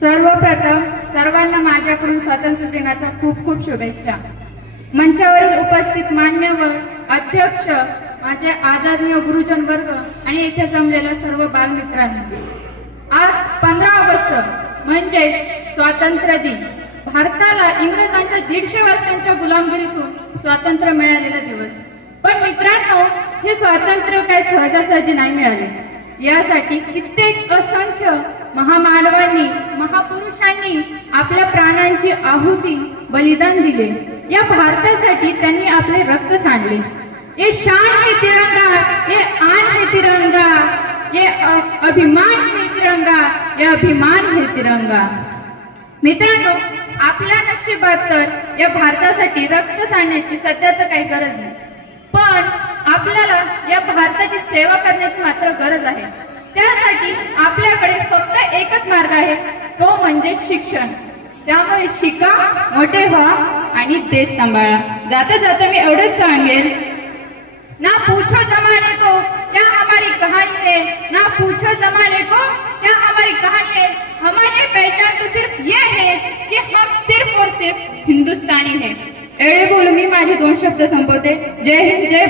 सर्वप्रथम सर्वांना माझ्याकडून स्वातंत्र्य दिनाच्या खूप खूप शुभेच्छा. मंचावरील उपस्थित मान्यवर अध्यक्ष माझे आदरणीय गुरुजन वर्ग आणि येथे जमलेल्या सर्व बालमित्रांना. आज पंधरा ऑगस्ट म्हणजे स्वातंत्र्य दिन. भारताला इंग्रजांच्या दीडशे वर्षांच्या गुलामगिरीतून स्वातंत्र्य मिळालेला दिवस. पण मित्रांनो हे स्वातंत्र्य काय सहजासहजी नाही मिळाले. यासाठी कित्येक असंख्य महामानवांनी महापुरुषांनी आपल्या प्राणांची आहुती बलिदान दिले. या भारतासाठी त्यांनी आपले रक्त सांडले. ये शान है तिरंगा ये आन है तिरंगा ये अभिमान है तिरंगा ये अभिमान है तिरंगा मित्रांनो आपल्या नशिबात तर या भारतासाठी रक्त सांडण्याची सध्या तर काही गरज नाही. पण आपल्याला या भारताची सेवा करण्याची मात्र गरज आहे. त्यासाठी आपल्या फक्त एकच मार्ग आहे तो म्हणजे शिक्षण. त्यामुळे शिका मोठे व्हा आणि देश सांभाळा. जाते जाते मी एवढंच सांगेल ना पूछो जमाने को क्या हमारी कहानी है? ना पूछो जमाने को क्या हमारी कहानी है? हमारी पहचान तो सिर्फ ये है कि हम सिर्फ और सिर्फ हिंदुस्तानी है। एवढे बोलून मी माझे दोन शब्द संपवते. जय हिंद जय